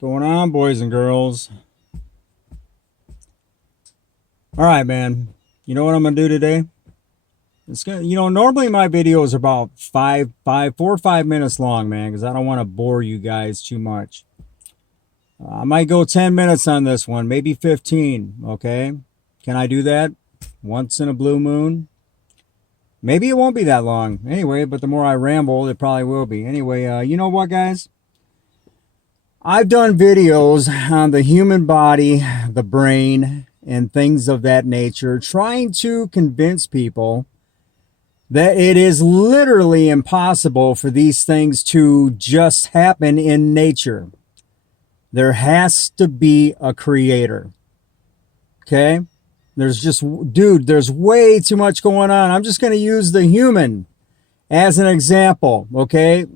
Going on, boys and girls? All right, man. You know what I'm gonna do today? It's gonna, normally my videos are about 4 or 5 minutes long, man, because I don't want to bore you guys too much. I might go 10 minutes on this one, maybe 15. Okay, can I do that once in a blue moon? Maybe it won't be that long. Anyway, but the more I ramble, it probably will be. Anyway, you know what, guys? I've done videos on the human body, the brain, and things of that nature, trying to convince people that it is literally impossible for these things to just happen in nature. There has to be a creator. Okay? There's way too much going on. I'm just going to use the human as an example. Okay?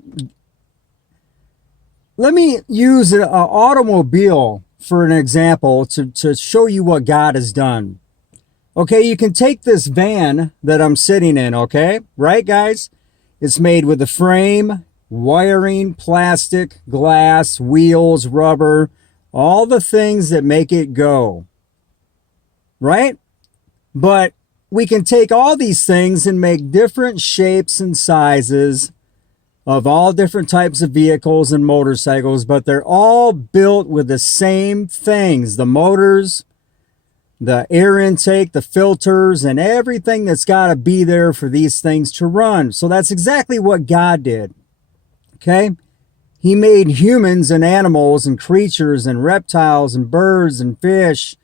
Let me use an automobile for an example to show you what God has done. Okay, you can take this van that I'm sitting in, okay? Right, guys? It's made with a frame, wiring, plastic, glass, wheels, rubber, all the things that make it go. Right? But we can take all these things and make different shapes and sizes of all different types of vehicles and motorcycles, but they're all built with the same things: the motors, the air intake, the filters, and everything that's got to be there for these things to run. So that's exactly what God did. Okay? He made humans and animals and creatures and reptiles and birds and fish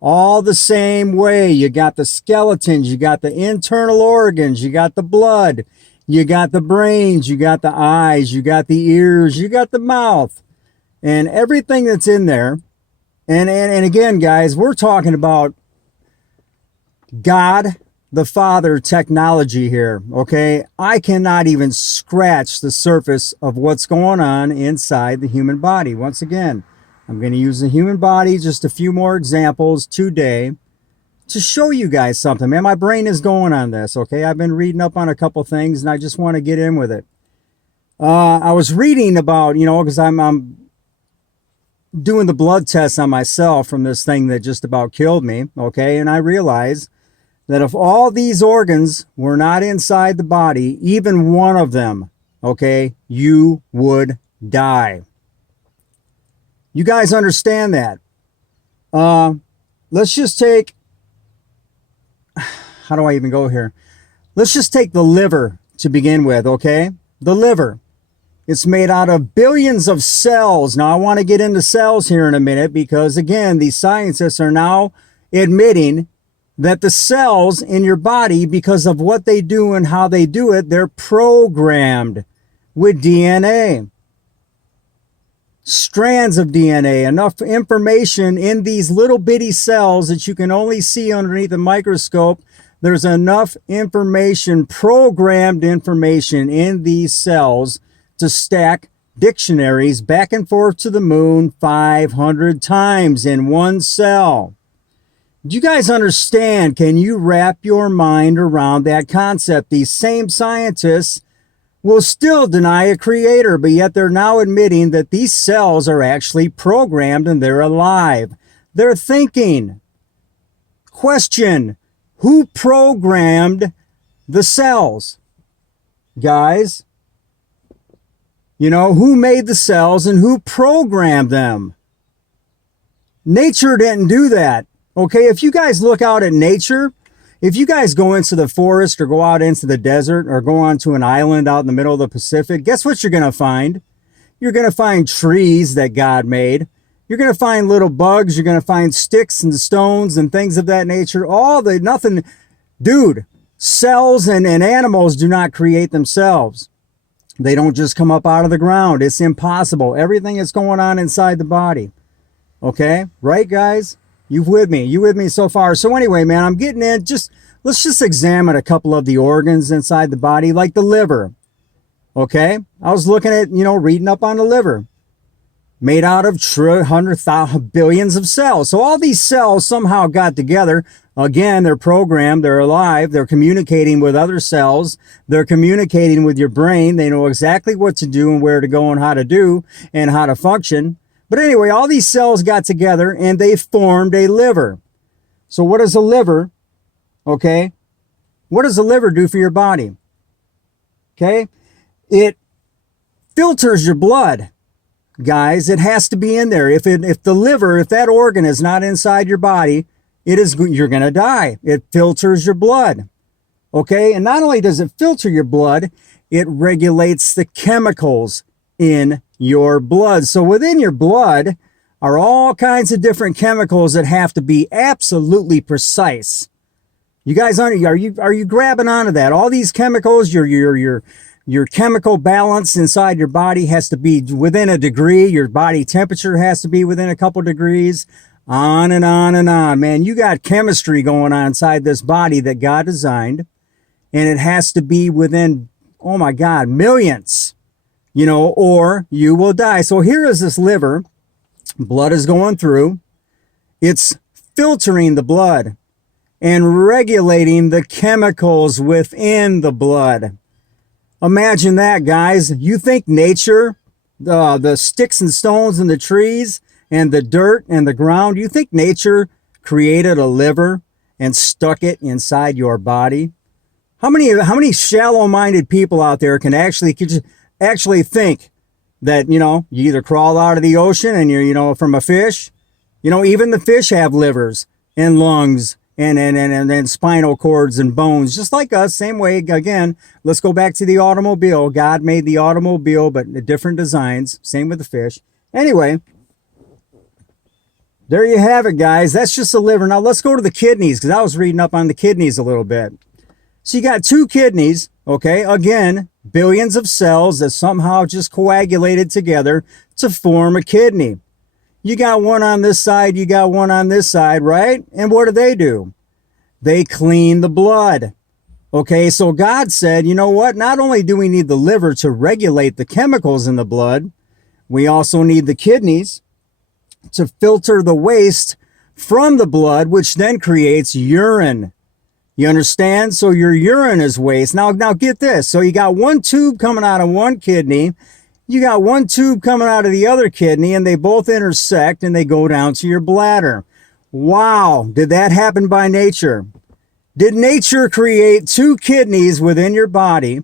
all the same way. You got the skeletons, you got the internal organs, you got the blood, you got the brains, you got the eyes, you got the ears, you got the mouth, and everything that's in there. And again, guys, we're talking about God the Father technology here, okay? I cannot even scratch the surface of what's going on inside the human body. Once again, I'm going to use the human body, just a few more examples today, to show you guys something. Man, my brain is going on this, okay? I've been reading up on a couple things, and I just want to get in with it. I was reading about, because I'm doing the blood tests on myself from this thing that just about killed me, okay? And I realized that if all these organs were not inside the body, even one of them, okay, you would die. You guys understand that? Let's just take... How do I even go here? Let's just take the liver to begin with, okay? The liver. It's made out of billions of cells. Now, I want to get into cells here in a minute because, again, these scientists are now admitting that the cells in your body, because of what they do and how they do it, they're programmed with DNA. Strands of DNA, enough information in these little bitty cells that you can only see underneath a microscope. There's enough information, programmed information in these cells to stack dictionaries back and forth to the moon 500 times in one cell. Do you guys understand? Can you wrap your mind around that concept? These same scientists will still deny a creator, but yet they're now admitting that these cells are actually programmed and they're alive. They're thinking. Question: who programmed the cells? Guys, who made the cells and who programmed them? Nature didn't do that. Okay, if you guys look out at nature, if you guys go into the forest or go out into the desert or go onto an island out in the middle of the Pacific, guess what you're going to find? You're going to find trees that God made. You're going to find little bugs. You're going to find sticks and stones and things of that nature. Dude, cells and animals do not create themselves. They don't just come up out of the ground. It's impossible. Everything is going on inside the body. Okay? Right, guys? You with me so far? So anyway, man, I'm getting in. Let's just examine a couple of the organs inside the body, like the liver. Okay? I was looking at, reading up on the liver. Made out of 100,000 billions of cells. So all these cells somehow got together. Again, they're programmed, they're alive, they're communicating with other cells, they're communicating with your brain. They know exactly what to do and where to go and how to do and how to function. But anyway, all these cells got together and they formed a liver. So what does a liver, okay? What does a liver do for your body? Okay? It filters your blood. Guys, it has to be in there. If the liver, if that organ is not inside your body, you're going to die. It filters your blood. Okay? And not only does it filter your blood, it regulates the chemicals in your blood. So within your blood are all kinds of different chemicals that have to be absolutely precise. You guys, are you grabbing onto that? All these chemicals, your chemical balance inside your body has to be within a degree. Your body temperature has to be within a couple degrees. On and on and on. Man, you got chemistry going on inside this body that God designed. And it has to be within, oh my God, millions, or you will die. So here is this liver. Blood is going through. It's filtering the blood and regulating the chemicals within the blood. Imagine that, guys. You think nature, the sticks and stones and the trees and the dirt and the ground, you think nature created a liver and stuck it inside your body? How many shallow-minded people out there can actually think that, you either crawl out of the ocean and you're, from a fish, even the fish have livers and lungs and spinal cords and bones, just like us, same way. Again, let's go back to the automobile. God made the automobile, but different designs, same with the fish. Anyway, there you have it, guys. That's just the liver. Now let's go to the kidneys, because I was reading up on the kidneys a little bit. So you got two kidneys, okay? Again, billions of cells that somehow just coagulated together to form a kidney. You got one on this side, you got one on this side, right? And what do? They clean the blood. Okay, so God said, you know what? Not only do we need the liver to regulate the chemicals in the blood, we also need the kidneys to filter the waste from the blood, which then creates urine. You understand? So your urine is waste. Now get this. So you got one tube coming out of one kidney. You got one tube coming out of the other kidney, and they both intersect and they go down to your bladder. Wow. Did that happen by nature? Did nature create two kidneys within your body,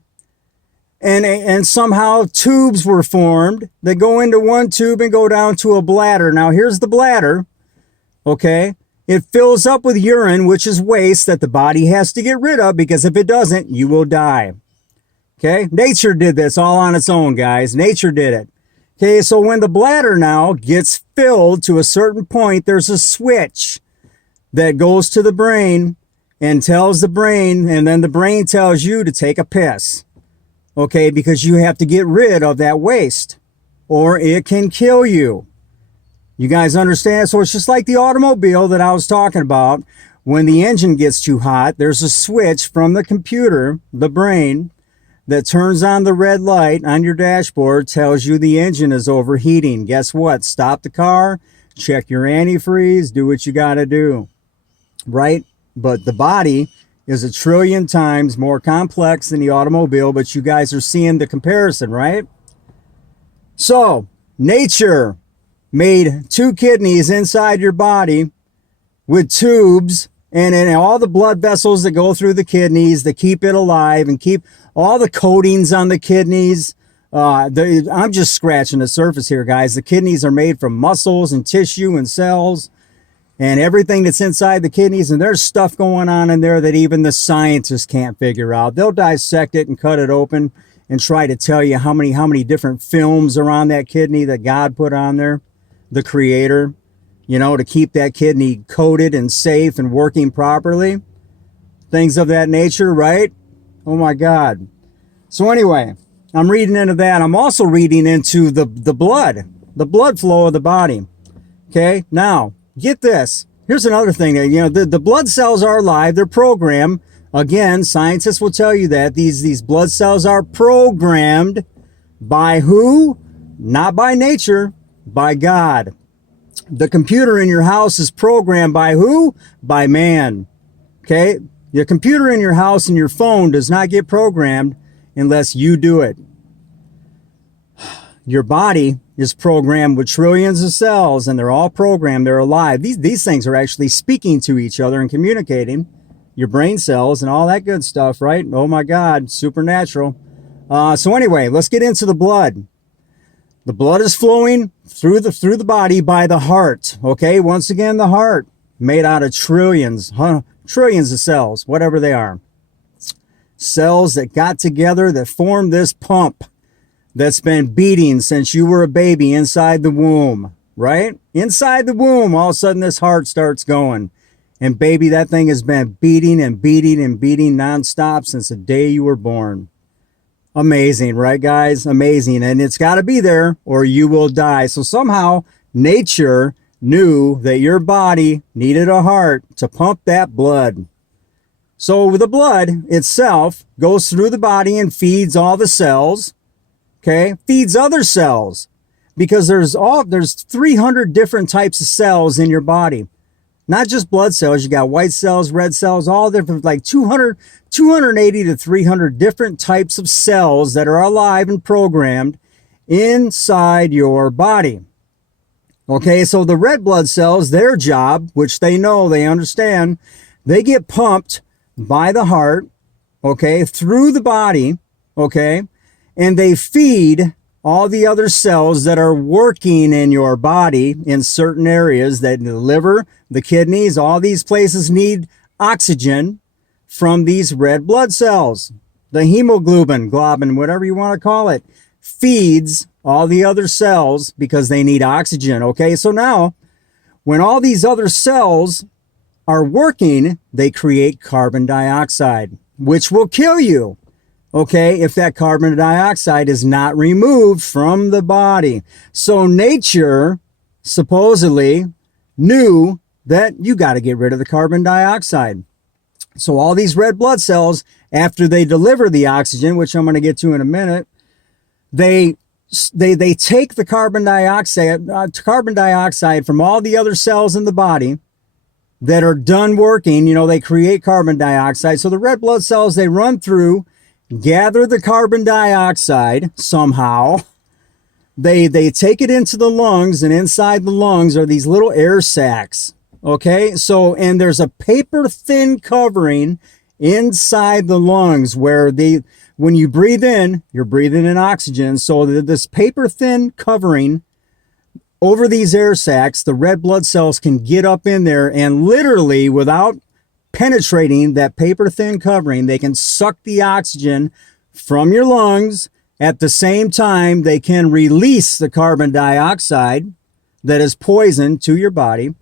and somehow tubes were formed that go into one tube and go down to a bladder? Now here's the bladder. Okay. It fills up with urine, which is waste that the body has to get rid of, because if it doesn't, you will die. Okay? Nature did this all on its own, guys. Nature did it. Okay, so when the bladder now gets filled to a certain point, there's a switch that goes to the brain and tells the brain, and then the brain tells you to take a piss. Okay, because you have to get rid of that waste, or it can kill you. You guys understand? So it's just like the automobile that I was talking about. When the engine gets too hot, there's a switch from the computer, the brain, that turns on the red light on your dashboard, tells you the engine is overheating. Guess what? Stop the car, check your antifreeze, do what you got to do. Right? But the body is 1 trillion times more complex than the automobile, but you guys are seeing the comparison, right? So, nature made two kidneys inside your body with tubes and all the blood vessels that go through the kidneys that keep it alive and keep all the coatings on the kidneys. I'm just scratching the surface here, guys. The kidneys are made from muscles and tissue and cells and everything that's inside the kidneys. And there's stuff going on in there that even the scientists can't figure out. They'll dissect it and cut it open and try to tell you how many different films are on that kidney that God put on there, the creator, to keep that kidney coated and safe and working properly. Things of that nature, right? Oh my God. So anyway, I'm reading into that. I'm also reading into the blood flow of the body. Okay, now get this. Here's another thing that, the blood cells are alive. They're programmed. Again, scientists will tell you that these blood cells are programmed by who? Not by nature, by God. The computer in your house is programmed by who? By man. Okay? Your computer in your house and your phone does not get programmed unless you do it. your body is programmed with trillions of cells, and they're all programmed, they're alive. These things are actually speaking to each other and communicating. Your brain cells and all that good stuff, right? Oh my God, supernatural. So anyway, let's get into the blood. The blood is flowing through the body by the heart. Okay, once again, the heart, made out of trillions of cells, whatever they are. Cells that got together that form this pump that's been beating since you were a baby inside the womb, right? Inside the womb, all of a sudden this heart starts going. And baby, that thing has been beating and beating and beating nonstop since the day you were born. Amazing, right, guys? Amazing. And it's got to be there or you will die. So somehow nature knew that your body needed a heart to pump that blood. So the blood itself goes through the body and feeds all the cells, okay? Feeds other cells, because there's 300 different types of cells in your body. Not just blood cells, you got white cells, red cells, all different, like 280 to 300 different types of cells that are alive and programmed inside your body. Okay, so the red blood cells, their job, which they know, they understand, they get pumped by the heart, okay, through the body, okay, and they feed all the other cells that are working in your body in certain areas, that the liver, the kidneys, all these places need oxygen from these red blood cells. The hemoglobin, whatever you want to call it, feeds all the other cells because they need oxygen. Okay, so now when all these other cells are working, they create carbon dioxide, which will kill you. Okay, if that carbon dioxide is not removed from the body. So nature supposedly knew that you got to get rid of the carbon dioxide. So all these red blood cells, after they deliver the oxygen, which I'm going to get to in a minute, they take the carbon dioxide from all the other cells in the body that are done working. You know, they create carbon dioxide. So the red blood cells, they run through, gather the carbon dioxide somehow. They take it into the lungs, and inside the lungs are these little air sacs. Okay, so, and there's a paper thin covering inside the lungs where when you breathe in, you're breathing in oxygen. So this paper thin covering over these air sacs, the red blood cells can get up in there and literally, without penetrating that paper thin covering, they can suck the oxygen from your lungs. At the same time, they can release the carbon dioxide that is poison to your body,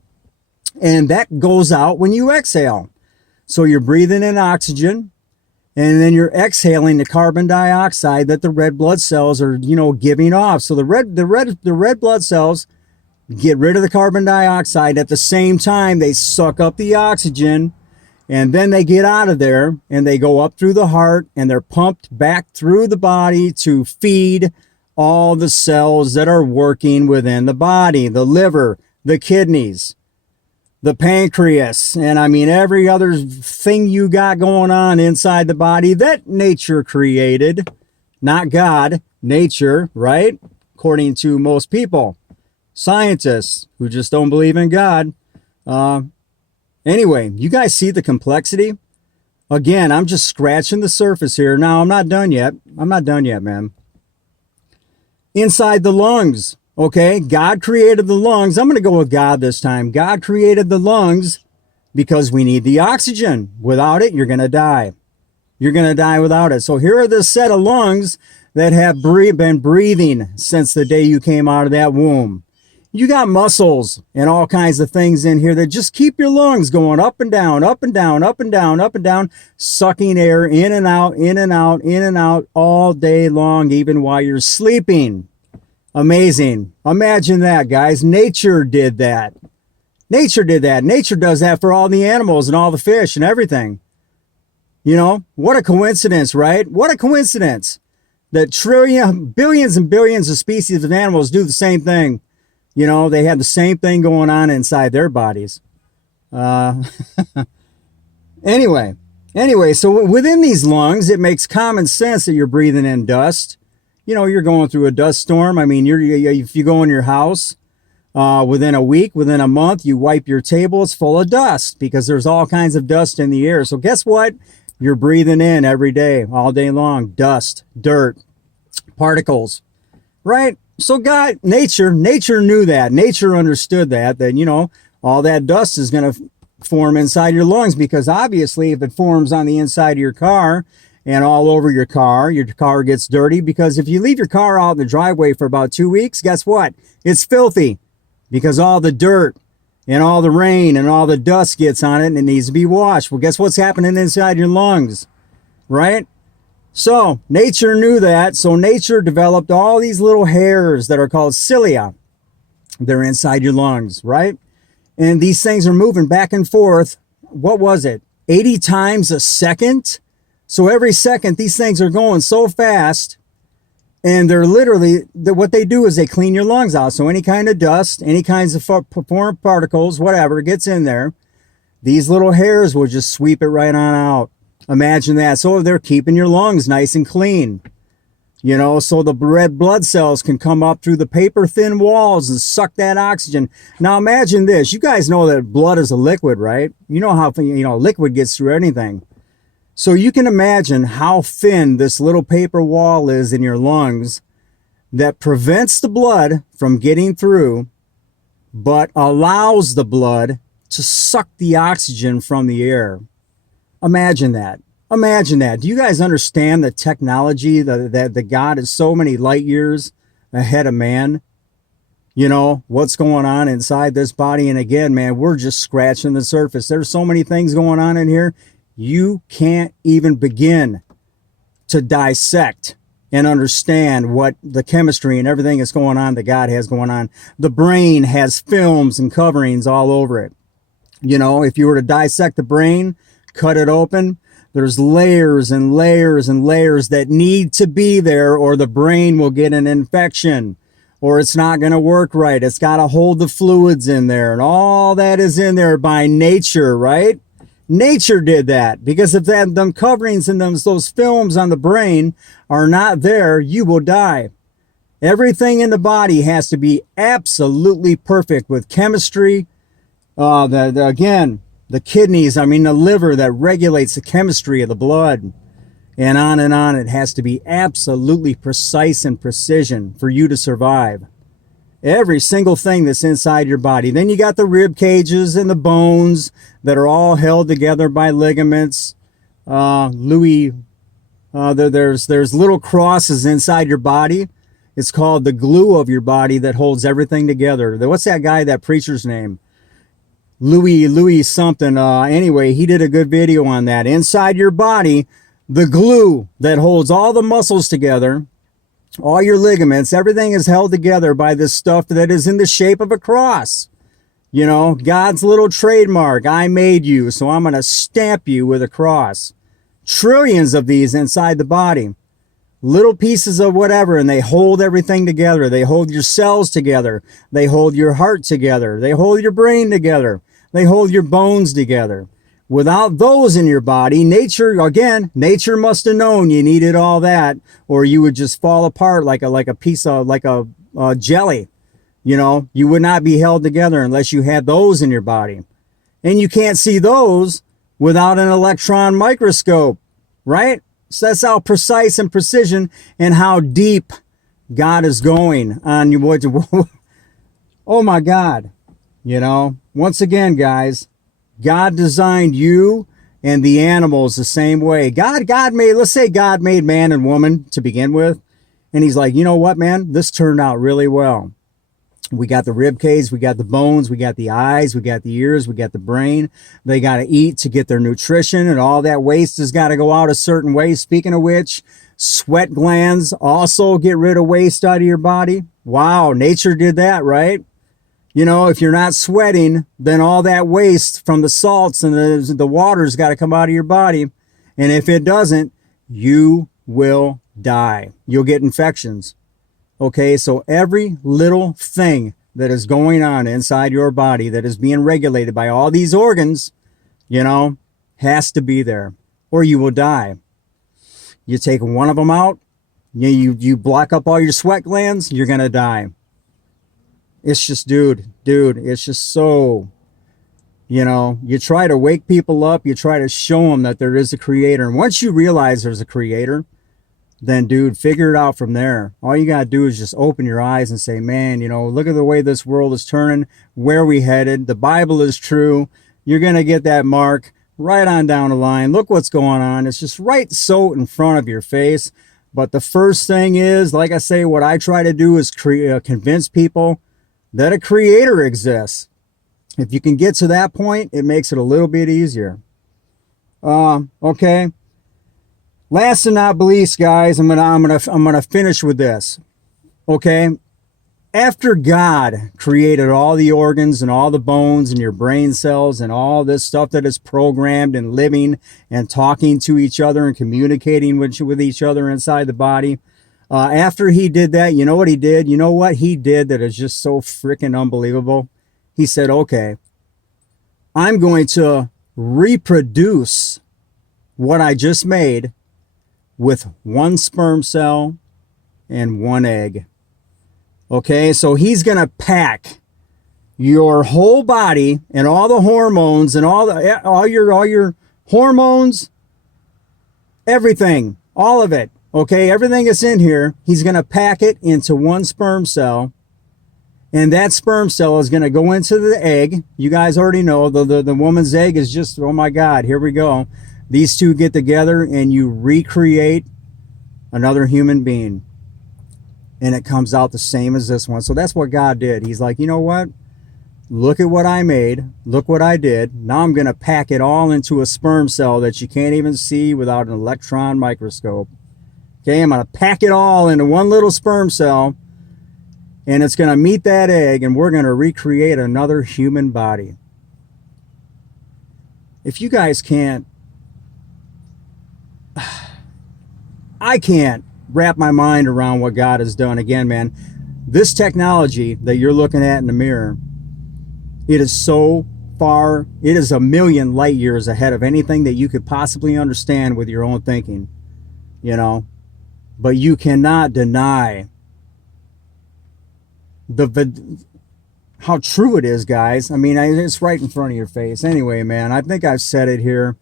and that goes out when you exhale. So you're breathing in oxygen, and then you're exhaling the carbon dioxide that the red blood cells are, giving off. So the red blood cells get rid of the carbon dioxide. At the same time, they suck up the oxygen, and then they get out of there and they go up through the heart, and they're pumped back through the body to feed all the cells that are working within the body, the liver, the kidneys, the pancreas, and I mean every other thing you got going on inside the body that nature created. Not God, nature, right? According to most people, scientists who just don't believe in God. Anyway, you guys see the complexity? Again, I'm just scratching the surface here. Now, I'm not done yet. Man. Inside the lungs, okay? God created the lungs. I'm going to go with God this time. God created the lungs because we need the oxygen. Without it, you're going to die. You're going to die without it. So here are the set of lungs that have been breathing since the day you came out of that womb. You got muscles and all kinds of things in here that just keep your lungs going up and down, up and down, up and down, up and down, sucking air in and out, in and out, in and out all day long, even while you're sleeping. Amazing. Imagine that, guys. Nature did that. Nature did that. Nature does that for all the animals and all the fish and everything. What a coincidence, right? What a coincidence that billions and billions of species of animals do the same thing. They have the same thing going on inside their bodies. Anyway, so within these lungs, it makes common sense that you're breathing in dust. you know, you're going through a dust storm. I mean, if you go in your house, within a week, within a month, you wipe your table, it's full of dust because there's all kinds of dust in the air. So guess what? You're breathing in every day, all day long, dust, dirt, particles, right? So nature knew that. Nature understood that, you know, all that dust is going to form inside your lungs, because obviously if it forms on the inside of your car and all over your car gets dirty, because if you leave your car out in the driveway for about 2 weeks, guess what? It's filthy, because all the dirt and all the rain and all the dust gets on it and it needs to be washed. Well, guess what's happening inside your lungs, right? So nature knew that. So nature developed all these little hairs that are called cilia. They're inside your lungs, right? And these things are moving back and forth. What was it? 80 times a second? So every second, these things are going so fast. And they're literally, what they do is they clean your lungs out. So any kind of dust, any kinds of foreign particles, whatever gets in there, these little hairs will just sweep it right on out. Imagine that. So they're keeping your lungs nice and clean. You know, so the red blood cells can come up through the paper thin walls and suck that oxygen. Now imagine this. You guys know that blood is a liquid, right? You know how, you know, liquid gets through anything. So you can imagine how thin this little paper wall is in your lungs that prevents the blood from getting through, but allows the blood to suck the oxygen from the air. Imagine that. Imagine that. Do you guys understand the technology that God is so many light years ahead of man? You know, what's going on inside this body? And again, man, we're just scratching the surface. There's so many things going on in here. You can't even begin to dissect and understand what the chemistry and everything that's going on that God has going on. The brain has films and coverings all over it. You know, if you were to dissect the brain, cut it open, there's layers and layers and layers that need to be there, or the brain will get an infection, or it's not going to work right. It's got to hold the fluids in there, and all that is in there by nature, right? Nature did that, because if them coverings and those films on the brain are not there, you will die. Everything in the body has to be absolutely perfect with chemistry. Again, the kidneys, I mean the liver that regulates the chemistry of the blood, and on and on. It has to be absolutely precise and precision for you to survive. Every single thing that's inside your body. Then you got the rib cages and the bones that are all held together by ligaments. There's little crosses inside your body. It's called the glue of your body that holds everything together. What's that guy, that preacher's name? Louis something. Anyway, he did a good video on that. Inside your body, the glue that holds all the muscles together, all your ligaments, everything is held together by this stuff that is in the shape of a cross. You know, God's little trademark. I made you, so I'm going to stamp you with a cross. Trillions of these inside the body. Little pieces of whatever, and they hold everything together. They hold your cells together. They hold your heart together. They hold your brain together. They hold your bones together. Without those in your body, nature must have known you needed all that, or you would just fall apart like a piece of, jelly. You know, you would not be held together unless you had those in your body. And you can't see those without an electron microscope, right? So that's how precise and precision and how deep God is going on you. Oh my God. You know, once again, guys, God designed you and the animals the same way. Let's say God made man and woman to begin with. And he's like, you know what, man, this turned out really well. We got the rib cage, we got the bones, we got the eyes, we got the ears, we got the brain. They got to eat to get their nutrition, and all that waste has got to go out a certain way. Speaking of which, sweat glands also get rid of waste out of your body. Wow, nature did that, right? You know, if you're not sweating, then all that waste from the salts and the water's got to come out of your body. And if it doesn't, you will die. You'll get infections. Okay, so every little thing that is going on inside your body that is being regulated by all these organs, you know, has to be there, or you will die. You take one of them out, You block up all your sweat glands, you're gonna die. It's just, dude, it's just so, you try to wake people up, you try to show them that there is a creator. And once you realize there's a creator, then, dude, figure it out from there. All you got to do is just open your eyes and say, man, look at the way this world is turning, where we headed. The Bible is true. You're going to get that mark right on down the line. Look what's going on. It's just right so in front of your face. But the first thing is, like I say, what I try to do is convince people that a creator exists. If you can get to that point, it makes it a little bit easier. Okay. Last and not least, guys, I'm gonna finish with this. Okay. After God created all the organs and all the bones and your brain cells and all this stuff that is programmed and living and talking to each other and communicating with each other inside the body, after he did that, you know what he did? You know what he did that is just so freaking unbelievable? He said, okay, I'm going to reproduce what I just made with one sperm cell and one egg. Okay, so he's going to pack your whole body and all the hormones and all your hormones, everything, all of it. Okay, everything that's in here, he's going to pack it into one sperm cell. And that sperm cell is going to go into the egg. You guys already know the woman's egg is just, oh my God, here we go. These two get together and you recreate another human being. And it comes out the same as this one. So that's what God did. He's like, you know what? Look at what I made. Look what I did. Now I'm going to pack it all into a sperm cell that you can't even see without an electron microscope. Okay, I'm going to pack it all into one little sperm cell. And it's going to meet that egg, and we're going to recreate another human body. If you guys can't, I can't wrap my mind around what God has done. Again, man, this technology that you're looking at in the mirror, it is so far, it is a million light years ahead of anything that you could possibly understand with your own thinking, But you cannot deny how true it is, guys. I mean, it's right in front of your face. Anyway, man, I think I've said it here.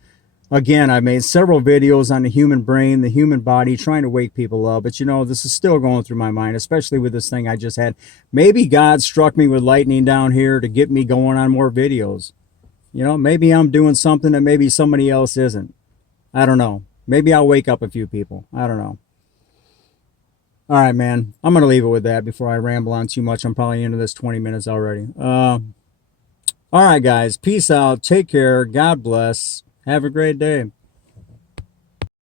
Again, I made several videos on the human brain, the human body, trying to wake people up. But, this is still going through my mind, especially with this thing I just had. Maybe God struck me with lightning down here to get me going on more videos. Maybe I'm doing something that maybe somebody else isn't. I don't know. Maybe I'll wake up a few people. I don't know. All right, man. I'm going to leave it with that before I ramble on too much. I'm probably into this 20 minutes already. All right, guys. Peace out. Take care. God bless. Have a great day.